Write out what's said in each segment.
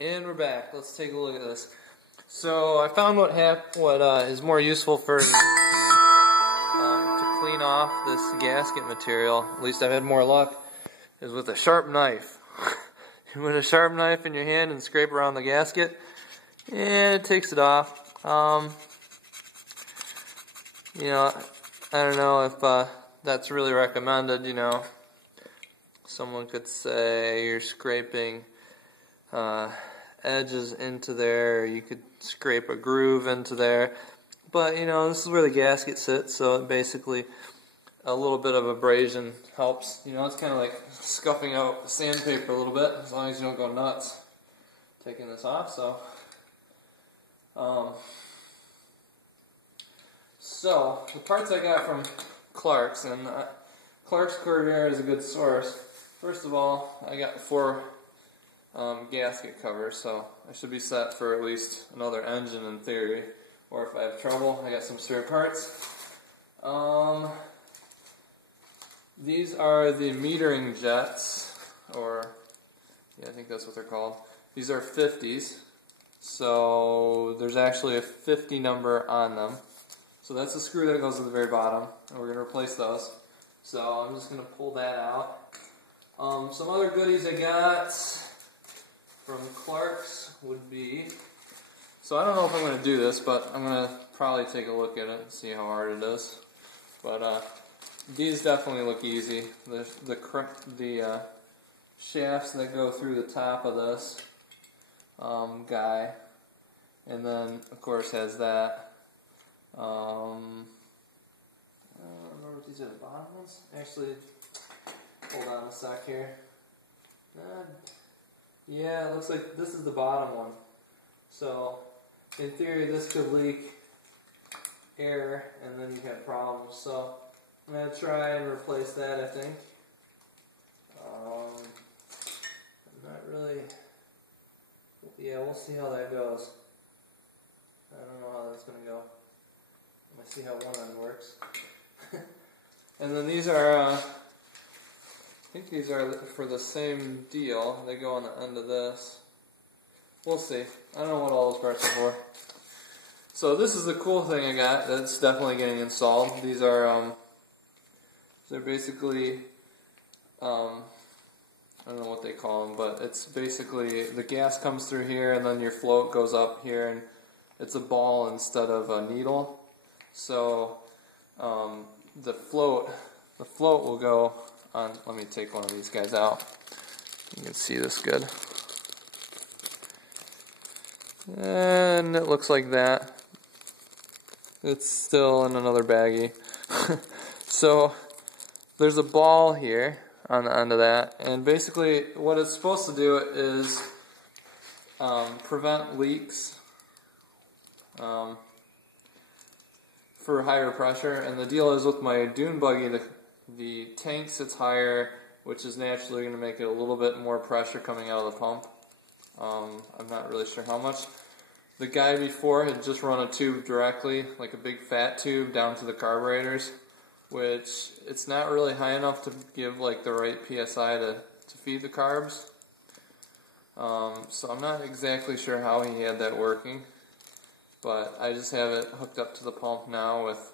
And we're back. Let's take a look at this. So I found what is more useful for to clean off this gasket material. At least I've had more luck. Is with a sharp knife. You put a sharp knife in your hand and scrape around the gasket, and it takes it off. You know, I don't know if that's really recommended. You know, someone could say you're scraping edges into there, or you could scrape a groove into there, but you know, this is where the gasket sits, so it basically a little bit of abrasion helps. You know, it's kind of like scuffing out sandpaper a little bit, as long as you don't go nuts taking this off. So the parts I got from Clark's, and Clark's Corvair is a good source. First of all, I got 4 gasket covers, so I should be set for at least another engine in theory, or if I have trouble, I got some spare parts. These are the metering jets, or yeah, I think that's what they're called. These are 50s, so there's actually a 50 number on them. So that's the screw that goes to the very bottom, and we're going to replace those. So I'm just going to pull that out. Some other goodies I got from Clark's would be, so I don't know if I'm going to do this, but I'm going to probably take a look at it and see how hard it is. But these definitely look easy. The shafts that go through the top of this guy, and then of course has that. I don't remember if these are the bottom ones. Actually, hold on a sec here. Yeah, it looks like this is the bottom one. So, in theory, this could leak air, and then you have problems. So, I'm going to try and replace that, I think. I'm not really... Yeah, we'll see how that goes. I don't know how that's going to go. Let's see how one end works. And then these are... I think these are for the same deal. They go on the end of this. We'll see. I don't know what all those parts are for. So this is the cool thing I got that's definitely getting installed. These are they're basically I don't know what they call them, but it's basically the gas comes through here and then your float goes up here, and it's a ball instead of a needle. So the float will go on. Let me take one of these guys out. You can see this good. And it looks like that. It's still in another baggie. So there's a ball here on the end of that, and basically what it's supposed to do is prevent leaks for higher pressure. And the deal is with my dune buggy, the tank sits higher, which is naturally going to make it a little bit more pressure coming out of the pump. I'm not really sure how much. The guy before had just run a tube directly, like a big fat tube, down to the carburetors, which it's not really high enough to give like the right PSI to feed the carbs. So I'm not exactly sure how he had that working, but I just have it hooked up to the pump now with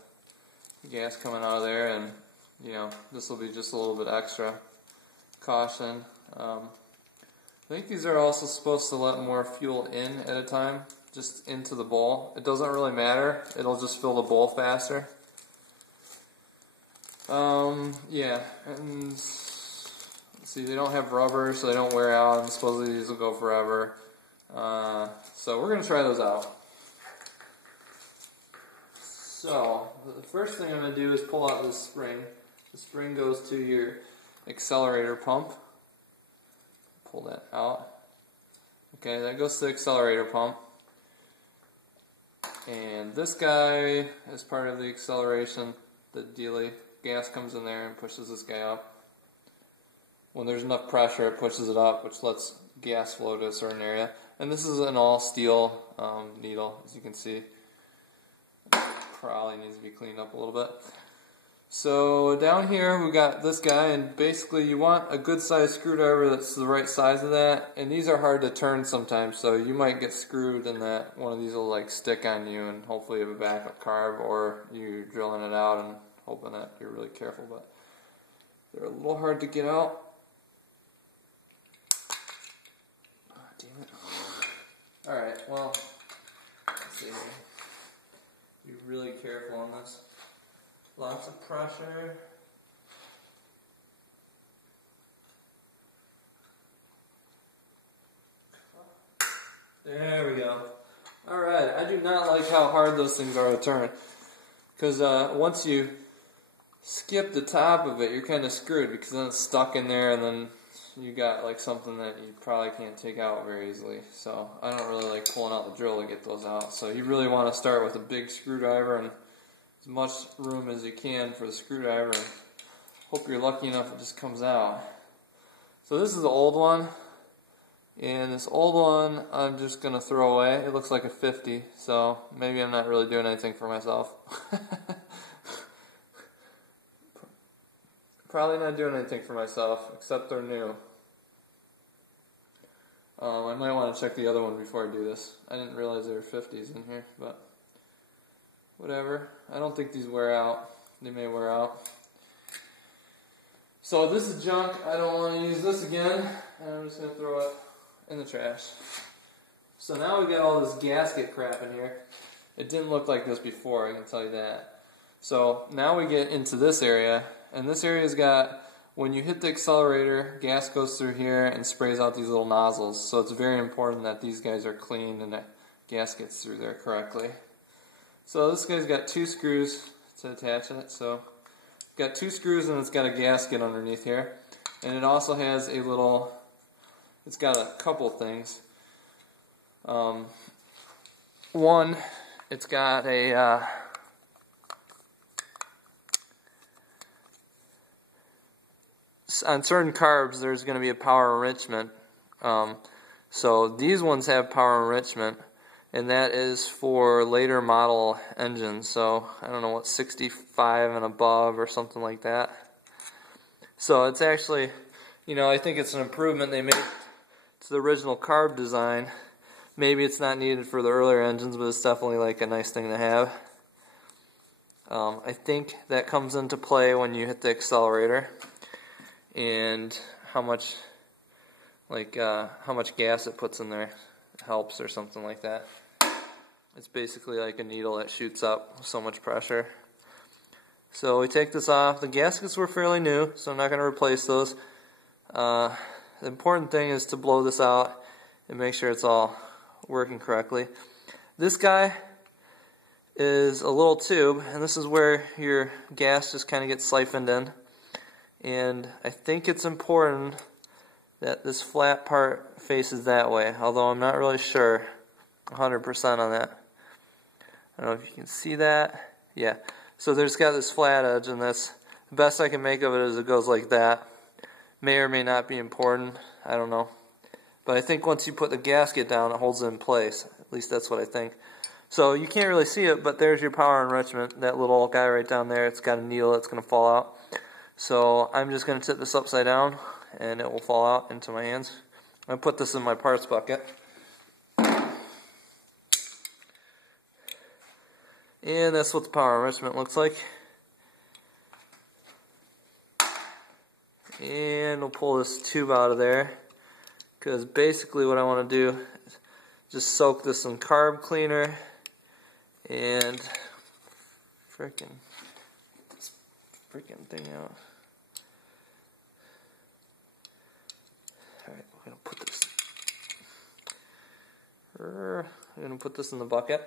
gas coming out of there, and you know, this will be just a little bit extra caution. I think these are also supposed to let more fuel in at a time, just into the bowl. It doesn't really matter, it'll just fill the bowl faster. Yeah, and let's see, they don't have rubber, so they don't wear out, and supposedly these will go forever. So we're going to try those out. So, the first thing I'm going to do is pull out this spring. The spring goes to your accelerator pump. Pull that out. Okay, that goes to the accelerator pump. And this guy is part of the acceleration, the dealie. Gas comes in there and pushes this guy up. When there's enough pressure, it pushes it up, which lets gas flow to a certain area. And this is an all steel needle, as you can see. Probably needs to be cleaned up a little bit. So down here we got this guy, and basically you want a good sized screwdriver that's the right size of that, and these are hard to turn sometimes, so you might get screwed and that one of these will like stick on you, and hopefully you have a backup carb, or you're drilling it out and hoping that you're really careful, but they're a little hard to get out. Oh, damn it. Alright, well, let's see here. Be really careful on this. Lots of pressure. There we go. Alright, I do not like how hard those things are to turn. Because once you skip the top of it, you're kind of screwed, because then it's stuck in there and then you got like something that you probably can't take out very easily. So I don't really like pulling out the drill to get those out. So you really want to start with a big screwdriver and as much room as you can for the screwdriver, and hope you're lucky enough it just comes out. So this is the old one, and this old one I'm just going to throw away. It looks like a 50, so maybe I'm not really doing anything for myself. Probably not doing anything for myself, except they're new. I might want to check the other one before I do this. I didn't realize there were 50s in here, but whatever. I don't think these wear out. They may wear out. So this is junk. I don't want to use this again. And I'm just going to throw it in the trash. So now we got all this gasket crap in here. It didn't look like this before, I can tell you that. So now we get into this area. And this area's got, when you hit the accelerator, gas goes through here and sprays out these little nozzles. So it's very important that these guys are cleaned and that gas gets through there correctly. So this guy's got 2 screws to attach it. So it's got 2 screws and it's got a gasket underneath here. And it also has a little, it's got a couple things. One, it's got a on certain carbs there's going to be a power enrichment. So these ones have power enrichment, and that is for later model engines. So I don't know what, 65 and above or something like that. So it's actually, you know, I think it's an improvement they made to the original carb design. Maybe it's not needed for the earlier engines, but it's definitely like a nice thing to have. I think that comes into play when you hit the accelerator, and how much gas it puts in there helps or something like that. It's basically like a needle that shoots up with so much pressure. So we take this off. The gaskets were fairly new, so I'm not going to replace those. The important thing is to blow this out and make sure it's all working correctly. This guy is a little tube, and this is where your gas just kind of gets siphoned in. And I think it's important that this flat part faces that way, although I'm not really sure 100% on that. I don't know if you can see that. Yeah. So there's got this flat edge, and that's the best I can make of it is it goes like that. May or may not be important. I don't know. But I think once you put the gasket down, it holds it in place. At least that's what I think. So you can't really see it, but there's your power enrichment. That little guy right down there, it's got a needle that's going to fall out. So I'm just going to tip this upside down, and it will fall out into my hands. I'm going to put this in my parts bucket. And that's what the power enrichment looks like. And we'll pull this tube out of there, because basically what I want to do is just soak this in carb cleaner and freaking thing out. Alright, we're gonna put this in the bucket.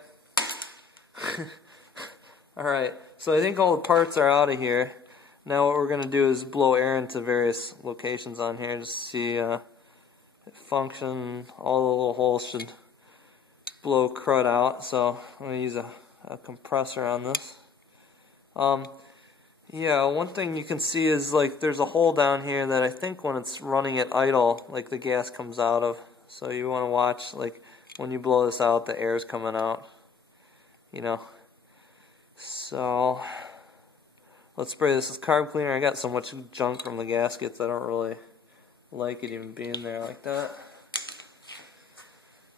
Alright, so I think all the parts are out of here. Now what we're going to do is blow air into various locations on here just to see it function. All the little holes should blow crud out, so I'm going to use a compressor on this. Yeah, one thing you can see is like there's a hole down here that I think when it's running at idle, like the gas comes out of. So you want to watch, like when you blow this out, the air is coming out, you know. So let's spray this as carb cleaner. I got so much junk from the gaskets, I don't really like it even being there like that.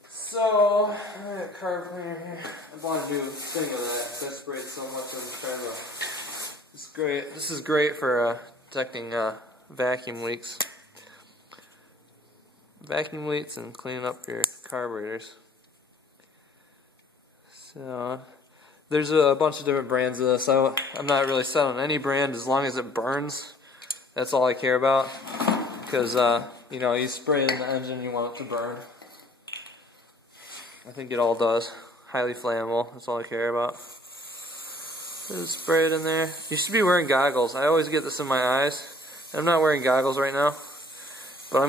So, I got carb cleaner here. I want to do a thing with that because I sprayed so much of the trailer. It's great. This is great for detecting vacuum leaks. Vacuum leaks and cleaning up your carburetors. So, there's a bunch of different brands of this. I'm not really set on any brand as long as it burns. That's all I care about. Because, you know, you spray it in the engine, you want it to burn. I think it all does. Highly flammable. That's all I care about. Just spray it in there. You should be wearing goggles. I always get this in my eyes. I'm not wearing goggles right now. But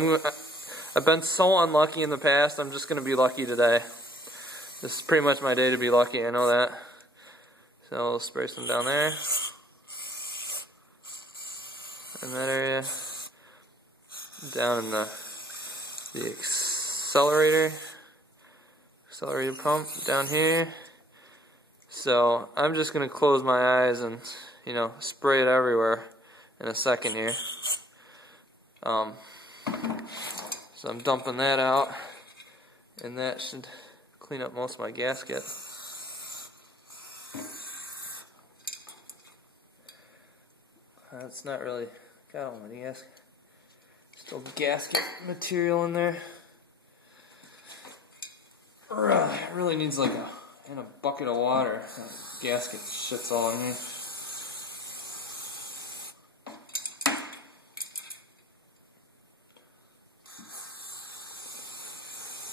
I've been so unlucky in the past. I'm just going to be lucky today. This is pretty much my day to be lucky. I know that. So I'll spray some down there. In that area. Down in the accelerator pump down here. So I'm just gonna close my eyes and, you know, spray it everywhere in a second here. So I'm dumping that out, and that should clean up most of my gasket. It's not really got all my gasket. Still gasket material in there. It really needs like a bucket of water. That gasket shit's all in here.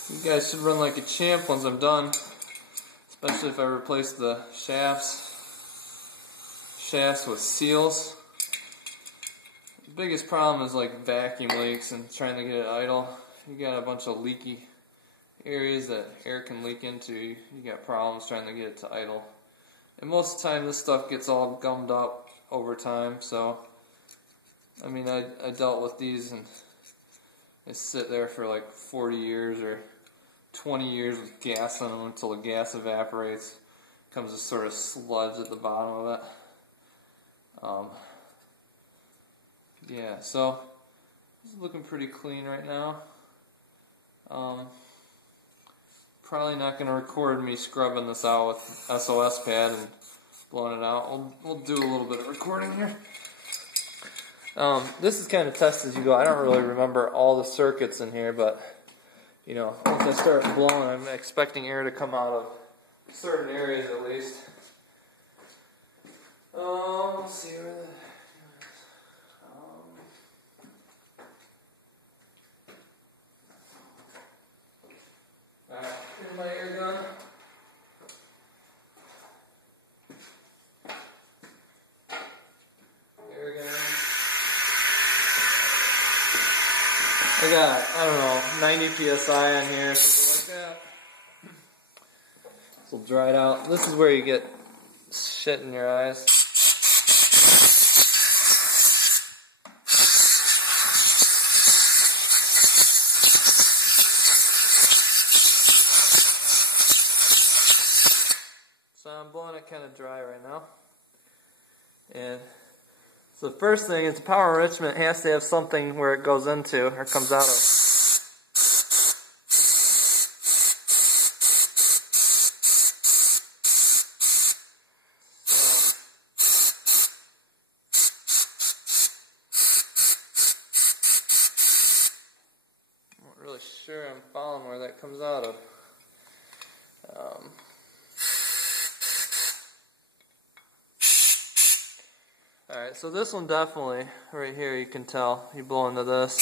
You guys should run like a champ once I'm done. Especially if I replace the shafts with seals. The biggest problem is like vacuum leaks and trying to get it idle. You got a bunch of leaky areas that air can leak into, you got problems trying to get it to idle. And most of the time this stuff gets all gummed up over time, so I mean I dealt with these and they sit there for like 40 years or 20 years with gas on them until the gas evaporates. Comes a sort of sludge at the bottom of it. Yeah, so this is looking pretty clean right now. Probably not going to record me scrubbing this out with SOS pad and blowing it out. We'll do a little bit of recording here. This is kind of test as you go. I don't really remember all the circuits in here, but you know, once I start blowing, I'm expecting air to come out of certain areas at least. Let's see where the here's my air gun. Air gun. I got, I don't know, 90 psi on here or something like that. This will dry it out. This is where you get shit in your eyes. So I'm blowing it kind of dry right now. And so the first thing is the power enrichment has to have something where it goes into or comes out of. I'm not really sure I'm following where that comes out of. Alright, so this one definitely, right here you can tell, you blow into this,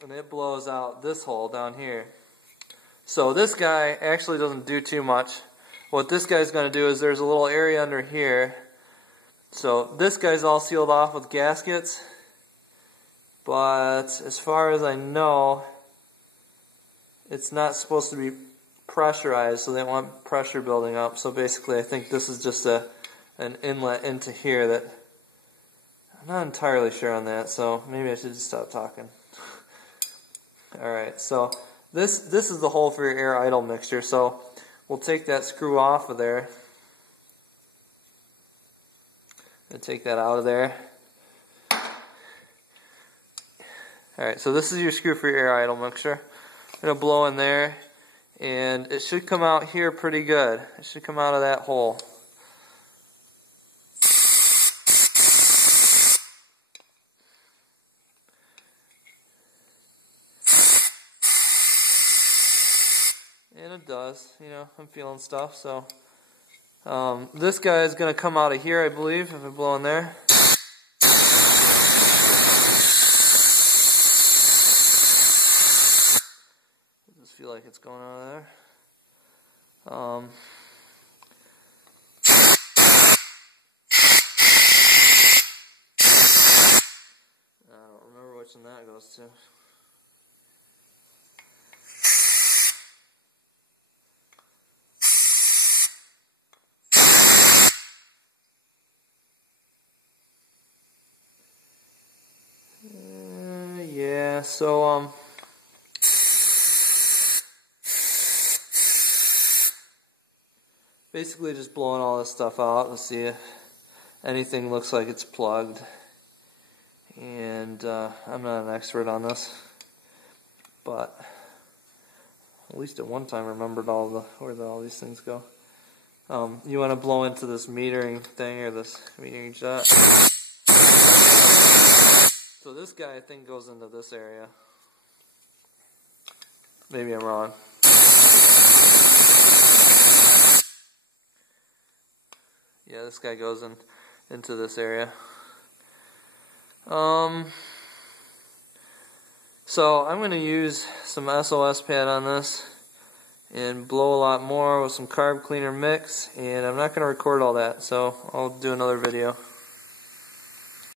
and it blows out this hole down here. So this guy actually doesn't do too much. What this guy's going to do is there's a little area under here. So this guy's all sealed off with gaskets, but as far as I know, it's not supposed to be pressurized, so they don't want pressure building up. So basically I think this is just an inlet into here that I'm not entirely sure on that, so maybe I should just stop talking. Alright, so this is the hole for your air idle mixture, so we'll take that screw off of there. gonna take that out of there. Alright, so this is your screw for your air idle mixture. I'm gonna blow in there, and it should come out here pretty good. It should come out of that hole. And it does, you know, I'm feeling stuff, so. This guy is going to come out of here, I believe, if I blow in there. I just feel like it's going out of there. I don't remember which one that goes to. Yeah, so basically just blowing all this stuff out to see if anything looks like it's plugged. And I'm not an expert on this, but at least at one time I remembered where all these things go. You want to blow into this metering thing, or this metering jet. So this guy, I think, goes into this area. Maybe I'm wrong. Yeah, this guy goes into this area. So I'm going to use some SOS pad on this and blow a lot more with some carb cleaner mix, and I'm not going to record all that, so I'll do another video.